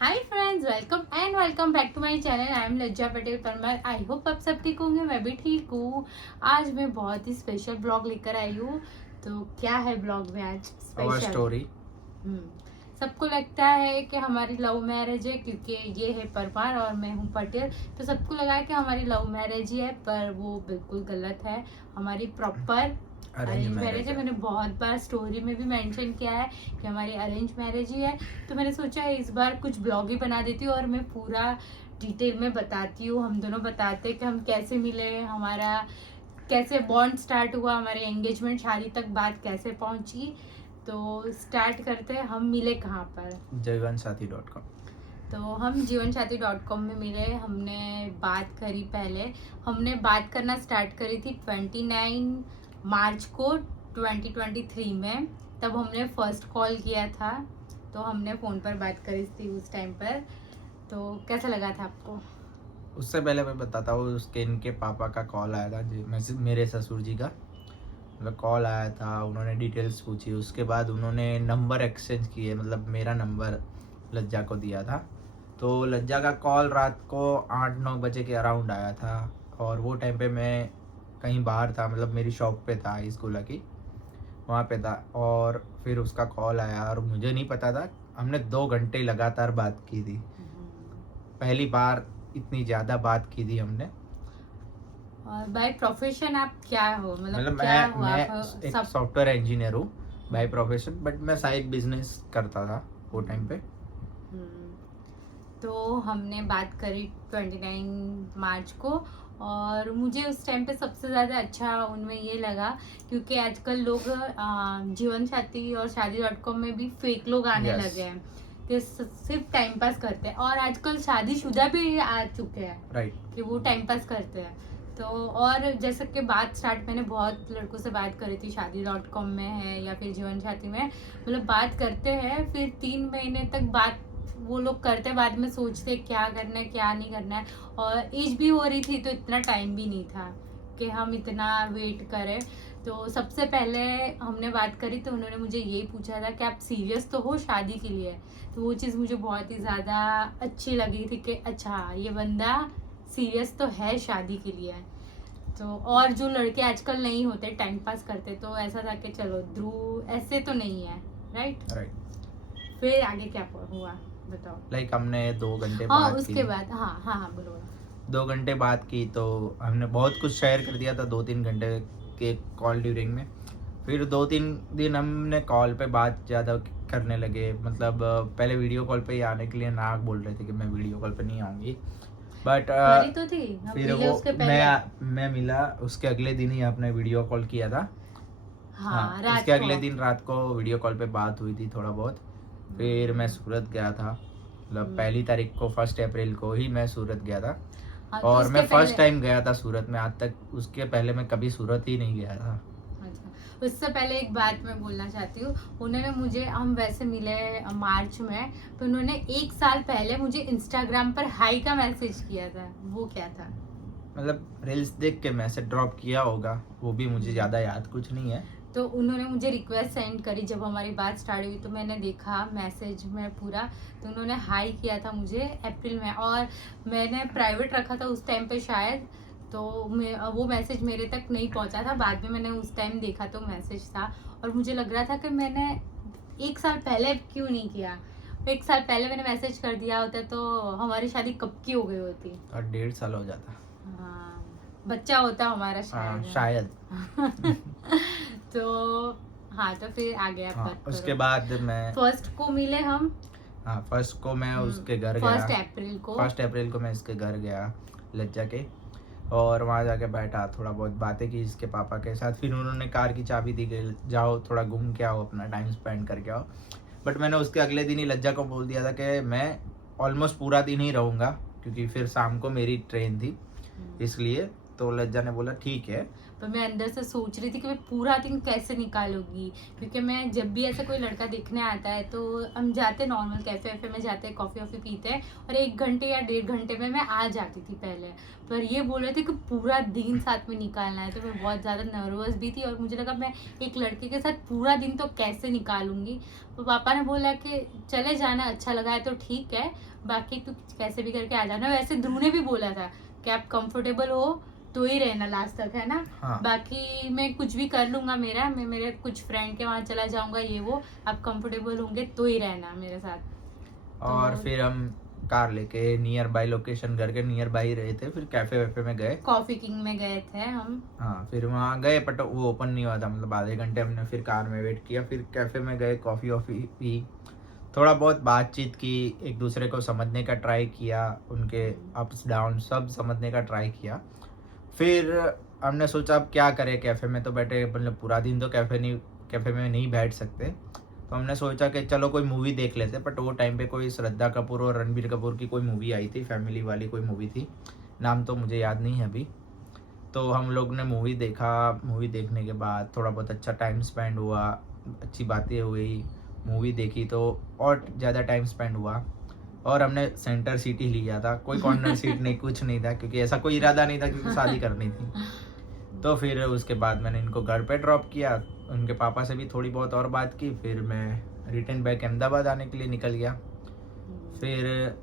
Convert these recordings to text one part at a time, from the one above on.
Hi friends, welcome back to my channel. I am Lajja Patel Parmar. I hope आप सब ठीक होंगे, मैं भी ठीक हूँ। आज मैं बहुत ही स्पेशल ब्लॉग लेकर आई हूँ। तो क्या है ब्लॉग में आज आवर स्पेशल? स्टोरी। सबको लगता है कि हमारी लव मैरिज है, क्योंकि ये है परमार और मैं हूँ पटेल। तो सबको लगा है कि हमारी लव मैरिज ही है, पर वो बिल्कुल गलत है। हमारी proper arrange arrange marriage marriage है। है। मैंने बहुत बार स्टोरी में भी मेंशन किया है कि हमारी अरेंज मैरिज ही है। तो मैंने सोचा है इस बार कुछ ब्लॉग ही बना देती हूँ और मैं पूरा डिटेल में बताती हूँ। हम दोनों बताते हैं कि हम कैसे मिले, हमारा कैसे बॉन्ड स्टार्ट हुआ, हमारे एंगेजमेंट शादी तक बात कैसे पहुंची। तो स्टार्ट करते हैं। हम मिले कहाँ पर? जीवनसाथी.com। तो हम जीवनसाथी.com में मिले। हमने बात करी पहले। हमने बात करना स्टार्ट करी थी 29 मार्च को 2023 में। तब हमने फर्स्ट कॉल किया था। तो हमने फ़ोन पर बात करी थी उस टाइम पर। तो कैसा लगा था आपको? उससे पहले मैं बताता हूँ, उसके इनके पापा का कॉल आया था जी, मेरे ससुर जी का मतलब कॉल आया था। उन्होंने डिटेल्स पूछी, उसके बाद उन्होंने नंबर एक्सचेंज किए, मतलब मेरा नंबर लज्जा को दिया था। तो लज्जा का कॉल रात को 8-9 बजे के अराउंड आया था और वो टाइम पे मैं कहीं बाहर था, मतलब मेरी शॉप पे था हाई स्कूल की, वहाँ पे था। और फिर उसका कॉल आया और मुझे नहीं पता था। हमने 2 घंटे लगातार बात की थी। पहली बार इतनी ज़्यादा बात की थी हमने। और बाय प्रोफेशन आप क्या हो, मतलब मतलब क्या मैं हुआ मैं आप एक सब? सॉफ्टवेयर इंजीनियर हूँ बाय प्रोफेशन, बट मैं साइड बिजनेस करता था वो टाइम पे। हम्म, तो हमने बात करी 29 मार्च को। और मुझे उस टाइम पे सबसे ज़्यादा अच्छा उनमें ये लगा, क्योंकि आजकल लोग जीवन साथी और शादी.com में भी फेक लोग आने यस, लगे हैं कि सिर्फ टाइम पास करते हैं। और आजकल शादीशुदा भी आ चुके हैं राइट। कि वो टाइम पास करते हैं। तो और जैसे कि बात स्टार्ट मैंने बहुत लड़कों से बात करी थी, शादी.com में है या फिर जीवन साथी में। मतलब बात करते हैं, फिर 3 महीने तक बात वो लोग करते, बाद में सोचते क्या करना है क्या नहीं करना है। और एज भी हो रही थी तो इतना टाइम भी नहीं था कि हम इतना वेट करें। तो सबसे पहले हमने बात करी तो उन्होंने मुझे यही पूछा था कि आप सीरियस तो हो शादी के लिए? तो वो चीज़ मुझे बहुत ही ज़्यादा अच्छी लगी थी कि अच्छा, ये बंदा सीरियस तो है शादी के लिए। तो और जो लड़के आजकल नहीं होते, टाइम पास करते, तो ऐसा था कि चलो ध्रुव ऐसे तो नहीं है। राइट। राइट। फिर आगे क्या हुआ बताओ? लाइक हमने 2 घंटे हाँ, बात की उसके थी। बाद हाँ हाँ हाँ, बोलो बोलो। 2 घंटे बात की तो हमने बहुत कुछ शेयर कर दिया था 2-3 घंटे के कॉल ड्यूरिंग में। फिर 2-3 दिन हमने कॉल पे बात ज़्यादा करने लगे। मतलब पहले वीडियो कॉल पे ही आने के लिए नाक बोल रहे थे कि मैं वीडियो कॉल पे नहीं आऊँगी, बट करी तो थी, हम फिर मिले वो उसके पहले। मैं मिला उसके अगले दिन ही आपने वीडियो कॉल किया था। हाँ, हाँ, उसके रात को। अगले दिन रात को वीडियो कॉल पे बात हुई थी थोड़ा बहुत। फिर मैं सूरत गया था, मतलब पहली हम्म, तारीख को 1 अप्रैल को ही मैं सूरत गया था। हाँ तो और उसके मैं पहले। फर्स्ट टाइम गया था सूरत में, आज तक उसके पहले मैं कभी सूरत ही नहीं गया था। अच्छा, उससे पहले एक बात मैं बोलना चाहती हूँ। उन्होंने मुझे, हम वैसे मिले मार्च में, तो उन्होंने 1 साल पहले मुझे इंस्टाग्राम पर हाई का मैसेज किया था। वो क्या था? मतलब रील्स देख के मैसेज ड्रॉप किया होगा, वो भी मुझे ज़्यादा याद कुछ नहीं है। तो उन्होंने मुझे रिक्वेस्ट सेंड करी जब हमारी बात स्टार्ट हुई, तो मैंने देखा मैसेज में पूरा। तो उन्होंने हाई किया था मुझे अप्रैल में, और मैंने प्राइवेट रखा था उस टाइम पे शायद। तो वो मैसेज मेरे तक नहीं पहुंचा था। बाद में मैंने उस टाइम देखा तो मैसेज था। और मुझे लग रहा था कि मैंने 1 साल पहले क्यों नहीं किया। 1 साल पहले मैंने मैसेज कर दिया होता तो हमारी शादी कब की हो गई होती। और 1.5 साल हो जाता। हाँ, बच्चा होता हमारा हाँ शायद। शायद। तो हाँ, तो फिर आगे आप हाँ, बात उसके करो। बाद मैं, फर्स्ट को मिले हम। हाँ फर्स्ट को मैं उसके घर गया। 1 अप्रैल को। 1 अप्रैल को मैं इसके घर गया, लज्जा के। और वहाँ जाके बैठा, थोड़ा बहुत बातें की इसके पापा के साथ। फिर उन्होंने कार की चाबी दी कि जाओ थोड़ा घूम के आओ, अपना टाइम स्पेंड करके आओ। बट मैंने उसके अगले दिन ही लज्जा को बोल दिया था कि मैं ऑलमोस्ट पूरा दिन ही रहूँगा, क्योंकि फिर शाम को मेरी ट्रेन थी, इसलिए तो लज्जा ने बोला ठीक है। पर मैं अंदर से सोच रही थी कि मैं पूरा दिन कैसे निकालूंगी, क्योंकि मैं जब भी ऐसा कोई लड़का देखने आता है तो हम जाते नॉर्मल कैफे वैफे में जाते हैं, कॉफ़ी वॉफ़ी पीते हैं और 1 घंटे या 1.5 घंटे में मैं आ जाती थी पहले। पर ये बोल रहे थे कि पूरा दिन साथ में निकालना है, तो मैं बहुत ज़्यादा नर्वस भी थी और मुझे लगा मैं एक लड़के के साथ पूरा दिन तो कैसे निकालूंगी। तो पापा ने बोला कि चले जाना, अच्छा लगा है तो ठीक है, बाकी तू कैसे भी करके आ जाना। वैसे ध्रुव ने भी बोला था कि आप कंफर्टेबल हो तो ही रहना लास्ट तक, है ना। हाँ। बाकी मैं कुछ भी कर लूंगा, मैं मेरे कुछ फ्रेंड के वहाँ चला जाऊंगा, ये वो, आप कंफर्टेबल होंगे तो ही रहना मेरे साथ। और तो फिर हम कार लेके नियर बाई लोकेशन, घर के नियर बाई रहे थे, फिर कैफे वैफे में गए। कॉफी किंग में गए थे हम। हाँ, फिर वहाँ गए बट वो ओपन नहीं हुआ था, मतलब आधे घंटे हमने फिर कार में वेट किया, फिर कैफे में गए, कॉफ़ी वॉफ़ी पी, थोड़ा बहुत बातचीत की, एक दूसरे को समझने का ट्राई किया, उनके अप्स डाउन सब समझने का ट्राई किया। फिर हमने सोचा अब क्या करें, कैफ़े में तो बैठे, मतलब पूरा दिन तो कैफ़े में नहीं बैठ सकते, तो हमने सोचा कि चलो कोई मूवी देख लेते। बट वो टाइम पे कोई श्रद्धा कपूर और रणबीर कपूर की कोई मूवी आई थी, फैमिली वाली कोई मूवी थी, नाम तो मुझे याद नहीं है अभी। तो हम लोग ने मूवी देखा, मूवी देखने के बाद थोड़ा बहुत अच्छा टाइम स्पेंड हुआ, अच्छी बातें हुई, मूवी देखी तो और ज़्यादा टाइम स्पेंड हुआ। और हमने सेंटर सीट ही लिया था, कोई कॉर्नर सीट नहीं, कुछ नहीं था, क्योंकि ऐसा कोई इरादा नहीं था, क्योंकि शादी करनी थी। तो फिर उसके बाद मैंने इनको घर पे ड्रॉप किया, उनके पापा से भी थोड़ी बहुत और बात की, फिर मैं रिटर्न बैक अहमदाबाद आने के लिए निकल गया। फिर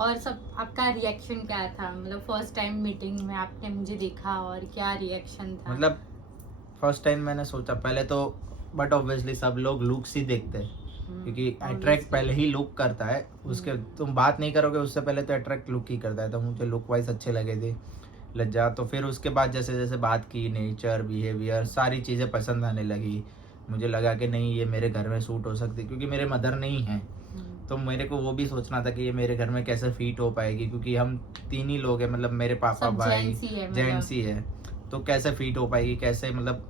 और सब आपका रिएक्शन क्या था, मतलब फर्स्ट टाइम मीटिंग में आपने मुझे देखा और क्या रिएक्शन था? मतलब फर्स्ट टाइम मैंने सोचा पहले तो, बट ऑब्वियसली सब लोग लुक्स ही देखते हैं, क्योंकि अट्रैक्ट पहले ही लुक करता है, उसके तुम बात नहीं करोगे उससे पहले तो अट्रैक्ट लुक ही करता है। तो मुझे लुक वाइज अच्छे लगे थे लज्जा। तो फिर उसके बाद जैसे जैसे बात की, नेचर, बिहेवियर, सारी चीज़ें पसंद आने लगी। मुझे लगा कि नहीं, ये मेरे घर में सूट हो सकती, क्योंकि मेरे मदर नहीं हैं, तो मेरे को वो भी सोचना था कि ये मेरे घर में कैसे फिट हो पाएगी, क्योंकि हम 3 ही लोग हैं, मतलब मेरे पापा, सब भाई, जेंट्स जेंट्स ही है, तो कैसे फिट हो पाएगी, कैसे मतलब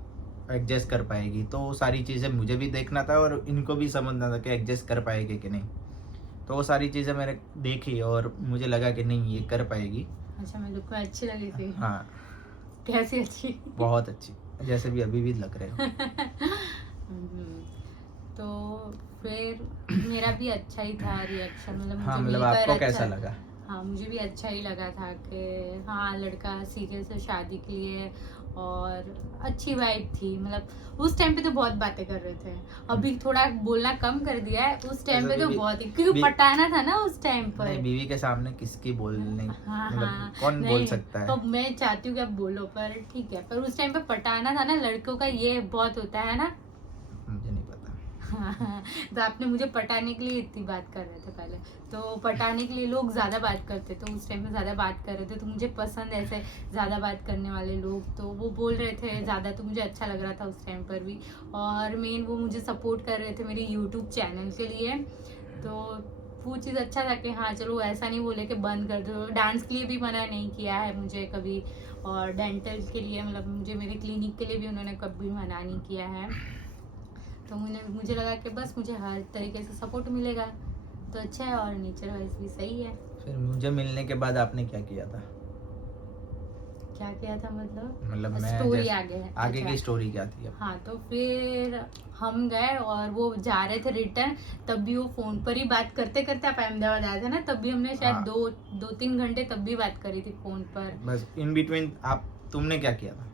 एडजस्ट कर पाएगी। तो वो सारी चीज़ें मुझे भी देखना था और इनको भी समझना था कि एडजस्ट कर पाएगी कि नहीं। तो वो सारी चीज़ें मैंने देखी और मुझे लगा कि नहीं, ये कर पाएगी। अच्छा, मेरे को अच्छी लगी थी। हाँ, कैसी अच्छी? बहुत अच्छी, जैसे भी अभी भी लग रहे हो। तो फिर मेरा भी अच्छा ही था रिएक्शन, मतलब हाँ, मुझे मतलब मिलकर आपको अच्छा, कैसा लगा? हाँ मुझे भी अच्छा ही लगा था कि हाँ लड़का सीरियस है शादी के लिए, और अच्छी वाइब थी। मतलब उस टाइम पे तो बहुत बातें कर रहे थे, अभी थोड़ा बोलना कम कर दिया है, उस टाइम पे तो बहुत ही, क्योंकि पटाना था ना उस टाइम पर। नहीं, बीवी के सामने किसकी बोलने, हाँ मतलब हाँ, कौन बोल नहीं सकता है। तो मैं चाहती हूँ कि आप बोलो, पर ठीक है, पर उस टाइम पे पटाना था ना लड़कों का, ये बहुत होता है ना। मुझे नहीं पता। हाँ, तो आपने मुझे पटाने के लिए इतनी बात कर रहे थे पहले, तो पटाने के लिए लोग ज़्यादा बात करते, तो उस टाइम पे ज़्यादा बात कर रहे थे, तो मुझे पसंद ऐसे ज़्यादा बात करने वाले लोग, तो वो बोल रहे थे ज़्यादा, तो मुझे अच्छा लग रहा था उस टाइम पर भी। और मेन वो मुझे सपोर्ट कर रहे थे मेरे यूट्यूब चैनल के लिए, तो वो चीज़ अच्छा था कि हाँ चलो ऐसा नहीं बोले कि बंद कर दो। डांस के लिए भी मना नहीं किया है मुझे कभी, और डेंटल के लिए, मतलब मुझे मेरे क्लिनिक के लिए भी उन्होंने कभी मना नहीं किया है। तो मुझे लगा कि बस मुझे हर तरीके से सपोर्ट मिलेगा तो अच्छा है, और नेचर वाइज भी सही है। फिर मुझे मिलने के बाद आपने क्या किया था? क्या किया था मतलब मैं स्टोरी आगे अच्छा। की स्टोरी क्या थी अब? हाँ, तो फिर हम गए और वो जा रहे थे रिटर्न, तब भी वो फोन पर ही बात करते करते, आप अहमदाबाद आए थे ना, तब भी हमने शायद हाँ। 2-3 घंटे तब भी बात करी थी फोन पर। बस इन बिटवीन तुमने क्या किया था?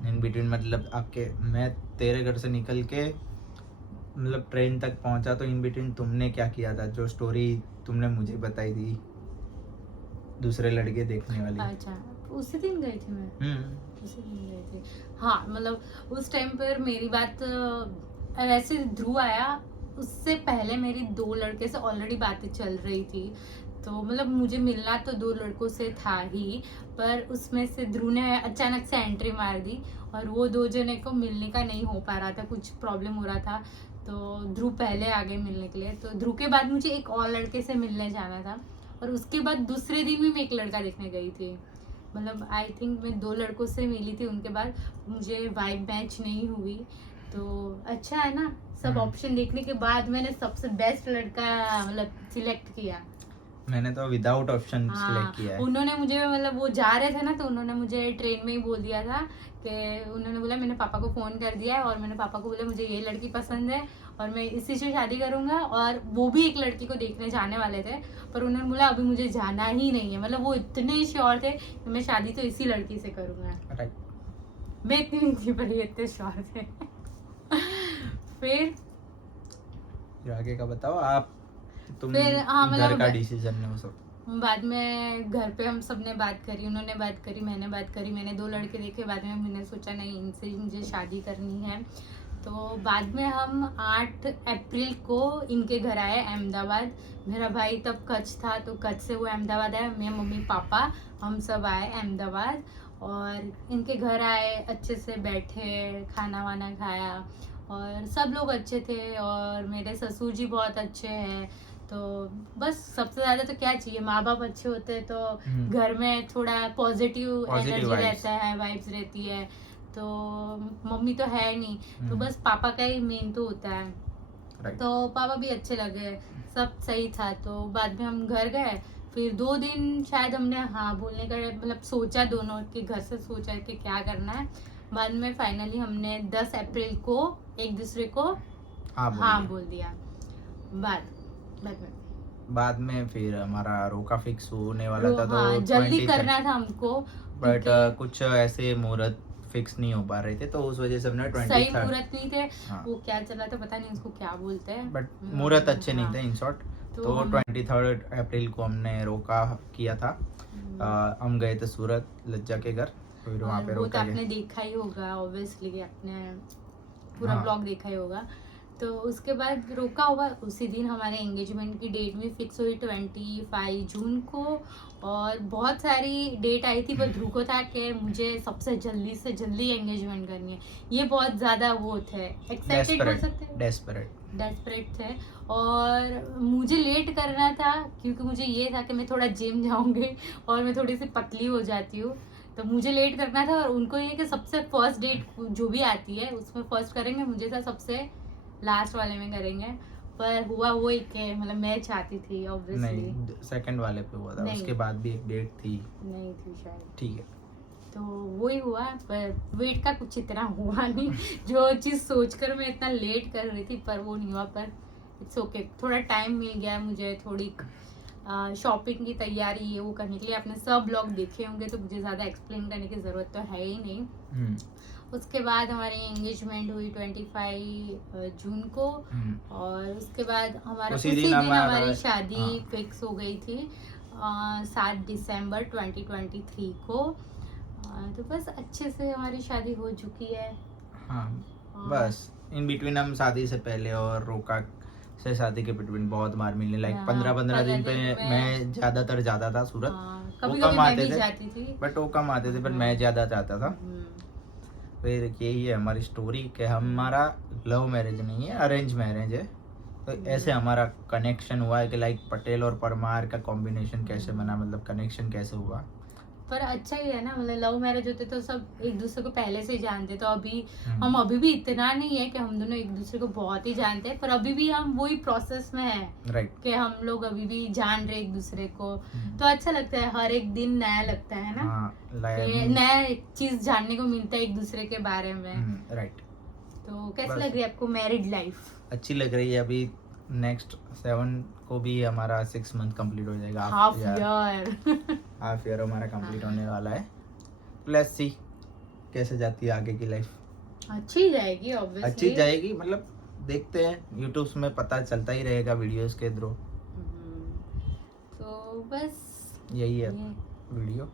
इन बिटवीन मतलब मैं तेरे घर से निकल के मतलब ट्रेन तक पहुंचा, तो इन बिटवीन तुमने क्या किया था, जो स्टोरी तुमने मुझे बताई थी दूसरे लड़के देखने वाली? अच्छा, उसी दिन गई थी मैं, उसी दिन गई थी। हाँ, मतलब उस टाइम पर मेरी बात वैसे ध्रुव आया, उससे पहले मेरी 2 लड़के से ऑलरेडी बातें चल रही थी, तो मतलब मुझे मिलना तो 2 लड़कों से था ही, पर उसमें से ध्रुव ने अचानक से एंट्री मार दी और वो 2 जने को मिलने का नहीं हो पा रहा था, कुछ प्रॉब्लम हो रहा था, तो ध्रुव पहले आ गए मिलने के लिए। तो ध्रुव के बाद मुझे एक और लड़के से मिलने जाना था, और उसके बाद दूसरे दिन भी मैं एक लड़का देखने गई थी। मतलब आई थिंक मैं 2 लड़कों से मिली थी, उनके बाद मुझे वाइब मैच नहीं हुई, तो अच्छा है ना, सब ऑप्शन देखने के बाद मैंने सबसे बेस्ट लड़का मतलब सिलेक्ट किया। मैंने तो विदाउट ऑप्शन हाँ, सिलेक्ट किया है। उन्होंने मुझे मतलब वो जा रहे थे ना, तो उन्होंने मुझे ट्रेन में ही बोल दिया था कि उन्होंने बोला मैंने पापा को फ़ोन कर दिया है और मैंने पापा को बोला मुझे ये लड़की पसंद है और मैं इसी से शादी करूंगा, और वो भी एक लड़की को देखने जाने वाले थे, पर उन्होंने बोला अभी मुझे जाना ही नहीं है। मतलब वो इतने श्योर थे कि मैं शादी तो इसी लड़की से करूंगा। राइट। मैं इतनी नहीं थी पर ये इतने श्योर थे। फिर आगे का बताओ आप, तुम फिर हाँ, घर मतलब का डिसीजन है वो सब। बाद में घर पे हम सब ने बात करी, उन्होंने बात करी, मैंने बात करी, मैंने 2 लड़के देखे। बाद में मैंने सोचा नहीं, इनसे ही मुझे शादी करनी है। तो बाद में हम 8 अप्रैल को इनके घर आए अहमदाबाद। मेरा भाई तब कच्छ था, तो कच्छ से वो अहमदाबाद आए, मैं मम्मी पापा हम सब आए अहमदाबाद और इनके घर आए, अच्छे से बैठे, खाना वाना खाया और सब लोग अच्छे थे और मेरे ससुर जी बहुत अच्छे हैं। तो बस सबसे ज़्यादा तो क्या चाहिए, माँ बाप अच्छे होते हैं तो घर में थोड़ा पॉजिटिव एनर्जी vibes। रहता है, वाइब्स रहती है। तो मम्मी तो है नहीं, तो बस पापा का ही मेन तो होता है। राइट। तो पापा भी अच्छे लगे, सब सही था। तो बाद में हम घर गए, फिर 2 दिन शायद हमने हाँ बोलने का मतलब सोचा, दोनों के घर से सोचा कि क्या करना है। बाद में फाइनली हमने 10 अप्रैल को एक दूसरे को हाँ बोल दिया। बाद में फिर हमारा रोका फिक्स होने वाला था, तो हाँ, जल्दी 20 करना था हमको, बट क्योंकि कुछ ऐसे मुहूर्त फिक्स नहीं हो पा रहे थे, तो उस वजह से हमने सही 23 मुहूर्त नहीं थे। हाँ। वो क्या चला था पता नहीं, उसको क्या बोलते हैं, बट मुहूर्त अच्छे नहीं हाँ। थे इन शॉर्ट। तो तो हम 23 अप्रैल को हमने रोका किया था। हम गए थे सूरत लज्जा के घर, फिर वहाँ और पे वो तो रोका आपने गया। देखा ही होगा, ऑब्वियसली आपने पूरा हाँ। ब्लॉग देखा ही होगा। तो उसके बाद रोका हुआ, उसी दिन हमारे एंगेजमेंट की डेट भी फिक्स हुई 25 जून को। और बहुत सारी डेट आई थी, पर ध्रुव को था कि मुझे सबसे जल्दी से जल्दी एंगेजमेंट करनी है। ये बहुत ज़्यादा वो थे, एक्साइटेड बोल सकते हैं, डेस्परेट थे। और मुझे लेट करना था क्योंकि मुझे ये था कि मैं थोड़ा जिम जाऊंगी और मैं थोड़ी सी पतली हो जाती हूँ, तो मुझे लेट करना था। और उनको ये कि सबसे फर्स्ट डेट जो भी आती है उसमें फर्स्ट करेंगे, मुझे था सबसे लास्ट वाले में करेंगे। पर हुआ वो एक है, मतलब मैं चाहती थी ऑब्वियसली नहीं, सेकंड वाले पे हुआ था, नहीं। उसके बाद भी एक डेट थी। नहीं थी शायद, ठीक है। तो वही हुआ। पर वेट का कुछ इतना हुआ नहीं जो चीज़ सोचकर मैं इतना लेट कर रही थी, पर वो नहीं हुआ। पर इट्स ओके, थोड़ा टाइम मिल गया मुझे, थोड़ी शॉपिंग की तैयारी ये वो करने के लिए। आपने सब ब्लॉग देखे होंगे तो मुझे ज़्यादा एक्सप्लेन करने की ज़रूरत तो है ही नहीं। उसके बाद हमारी एंगेजमेंट हुई 25 जून को, और उसके बाद हमारा उसी दिन हमारी शादी फिक्स हो गई थी 7 दिसंबर 2023 को। तो बस अच्छे से हमारी शादी हो चुकी है। हाँ, बस इन बिटवीन हम शादी से पहले और रोका से शादी के बिटवीन बहुत बार मिलने, लाइक 15-15 दिन पे मैं ज्यादातर जाता था सूरत। वो कम आते थे, बट वो कम आते थे, पर मैं ज्यादा जाता था। फिर यही है हमारी स्टोरी कि हमारा लव मैरिज नहीं है, अरेंज मैरिज है। तो ऐसे हमारा कनेक्शन हुआ है कि लाइक पटेल और परमार का कॉम्बिनेशन कैसे बना, मतलब कनेक्शन कैसे हुआ। पर अच्छा ही है ना, मतलब लव मैरिज होते तो सब एक दूसरे को पहले से ही जानते। तो अभी हम अभी भी इतना नहीं है कि हम दोनों एक दूसरे को बहुत ही जानते हैं, पर अभी भी हम वही प्रोसेस में है। राइट। कि हम लोग अभी भी जान रहे एक दूसरे को। तो अच्छा लगता है, हर एक दिन नया लगता है ना। हाँ, नया चीज जानने को मिलता है एक दूसरे के बारे में। राइट। तो कैसी लग रही है आपको मैरिड लाइफ? अच्छी लग रही है। अभी नेक्स्ट 7 को भी हमारा 6 मंथ कंप्लीट हो जाएगा। हाफ ईयर हमारा कंप्लीट होने वाला है। लेट्स सी कैसे जाती है आगे की लाइफ। अच्छी जाएगी ऑब्वियसली, अच्छी जाएगी, मतलब देखते हैं, यूट्यूब में पता चलता ही रहेगा वीडियोस के थ्रू। तो बस यही है वीडियो,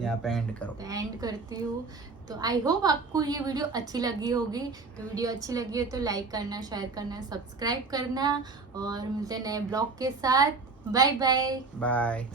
यहाँ पे एंड करो। एंड करती हूँ। तो आई होप आपको ये वीडियो अच्छी लगी होगी। तो वीडियो अच्छी लगी है तो लाइक करना, शेयर करना, सब्सक्राइब करना, और मिलते हैं नए ब्लॉग के साथ। Bye bye.